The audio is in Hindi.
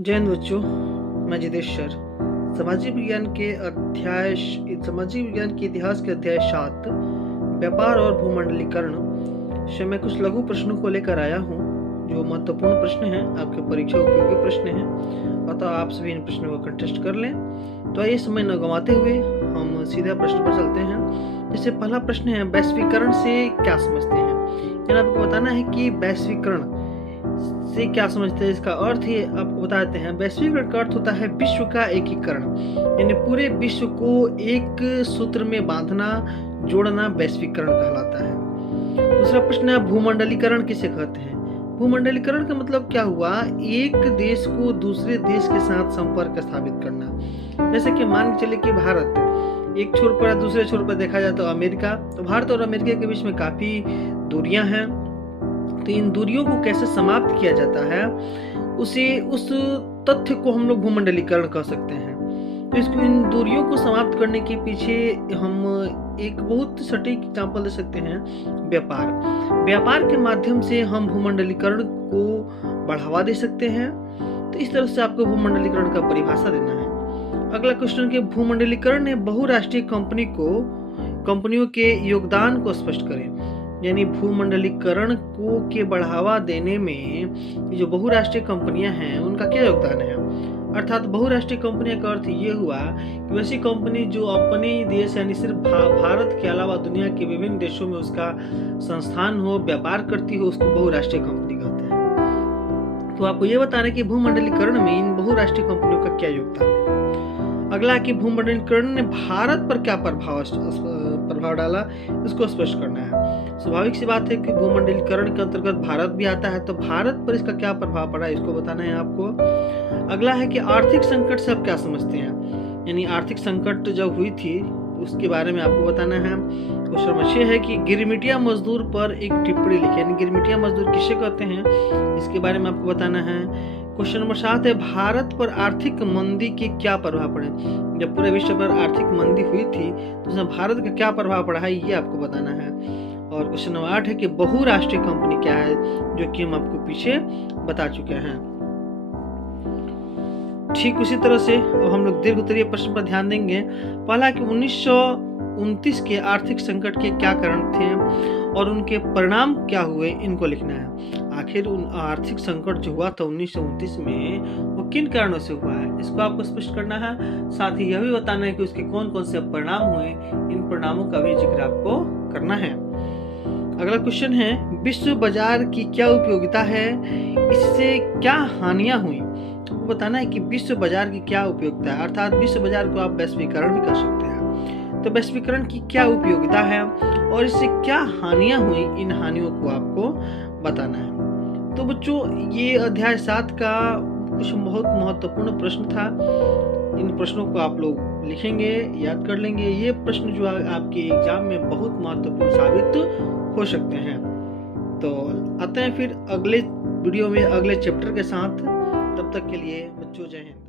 जय हिंद बच्चों, मैं जितेश सर। सामाजिक विज्ञान के इतिहास के अध्याय 7 व्यापार और भूमंडलीकरण से मैं कुछ लघु प्रश्नों को लेकर आया हूँ जो महत्वपूर्ण प्रश्न हैं, आपके परीक्षा उपयोगी प्रश्न हैं, अतः आप सभी इन प्रश्नों को कंटेस्ट कर लें। तो आइए समय न गंवाते हुए हम सीधा प्रश्न पर चलते हैं। जैसे पहला प्रश्न है, वैश्वीकरण से क्या समझते हैं? यानी आपको बताना है कि वैश्वीकरण से क्या समझते हैं। इसका अर्थ ही आपको बता देते हैं। वैश्वीकरण का अर्थ होता है विश्व का एकीकरण, यानी पूरे विश्व को एक सूत्र में बांधना, जोड़ना वैश्वीकरण कहलाता है। दूसरा प्रश्न है, भूमंडलीकरण किसे कहते हैं? भूमंडलीकरण का मतलब क्या हुआ? एक देश को दूसरे देश के साथ संपर्क स्थापित करना। जैसे कि मान के चले कि भारत एक छोर पर है, दूसरे छोर पर देखा जाए तो अमेरिका। तो भारत और अमेरिका के बीच में काफी दूरियां हैं। तो इन दूरियों को कैसे समाप्त किया जाता है, उस तथ्य को हम लोग भूमंडलीकरण कह सकते हैं। तो इसको, इन दूरियों को समाप्त करने के पीछे हम एक बहुत सटीक एग्जाम्पल दे सकते हैं, व्यापार के माध्यम से हम भूमंडलीकरण को बढ़ावा दे सकते हैं। तो इस तरह से आपको भूमंडलीकरण का परिभाषा देना है। अगला क्वेश्चन के, भूमंडलीकरण ने बहुराष्ट्रीय कंपनियों के योगदान को स्पष्ट करें। यानी भूमंडलीकरण को के बढ़ावा देने में जो बहुराष्ट्रीय कंपनियां हैं उनका क्या योगदान है? अर्थात बहुराष्ट्रीय कंपनियां का अर्थ ये हुआ कि वैसी कंपनी जो अपने देश यानी सिर्फ भारत के अलावा दुनिया के विभिन्न देशों में उसका संस्थान हो, व्यापार करती हो, उसको बहुराष्ट्रीय कंपनी कहते हैं। तो आपको ये बताना है कि भूमंडलीकरण में इन बहुराष्ट्रीय कंपनियों का क्या योगदान है। अगला कि भूमंडलीकरण ने भारत पर क्या प्रभाव डाला, इसको स्पष्ट करना है। स्वाभाविक सी बात है कि भूमंडलीकरण के अंतर्गत भारत भी आता है, तो भारत पर इसका क्या प्रभाव पड़ा, इसको बताना है आपको। अगला है कि आर्थिक संकट से आप क्या समझते हैं? यानी आर्थिक संकट जब हुई थी उसके बारे में आपको बताना है। क्वेश्चन नंबर 6 है कि गिरमिटिया मजदूर पर एक टिप्पणी लिखी। यानी गिरमिटिया मजदूर किसे कहते हैं, इसके बारे में आपको बताना है। क्वेश्चन नंबर 7 है, भारत पर आर्थिक मंदी के क्या प्रभाव पड़े? जब पूरे विश्व पर आर्थिक मंदी हुई थी तो उसमें भारत का क्या प्रभाव पड़ा है, ये आपको बताना है। और क्वेश्चन नंबर 8 है कि बहुराष्ट्रीय कंपनी क्या है, जो कि हम आपको पीछे बता चुके हैं। ठीक उसी तरह से हम लोग दीर्घ उत्तरीय प्रश्न पर ध्यान देंगे। पहला कि 1929 के आर्थिक संकट के क्या कारण थे और उनके परिणाम क्या हुए, इनको लिखना है। आखिर उन आर्थिक संकट जो हुआ था 1929 में वो किन कारणों से हुआ है, इसको आपको स्पष्ट करना है। साथ ही यह भी बताना है कि उसके कौन कौन से परिणाम हुए, इन परिणामों का भी जिक्र आपको करना है। अगला क्वेश्चन है, विश्व बाजार की क्या उपयोगिता है, इससे क्या हानियां हुई? तो बताना है कि विश्व बाजार की क्या उपयोगिता है, अर्थात विश्व बाजार को आप वैश्वीकरण भी कर सकते हैं। तो वैश्वीकरण की क्या उपयोगिता है और इससे क्या हानियां हुई, इन हानियों को आपको बताना है। तो बच्चों, ये अध्याय 7 का कुछ बहुत महत्वपूर्ण प्रश्न था। इन प्रश्नों को आप लोग लिखेंगे, याद कर लेंगे। ये प्रश्न जो आपके एग्जाम में बहुत महत्वपूर्ण साबित हो सकते हैं। तो आते हैं फिर अगले वीडियो में अगले चैप्टर के साथ। तब तक के लिए बच्चों, जय हिंद।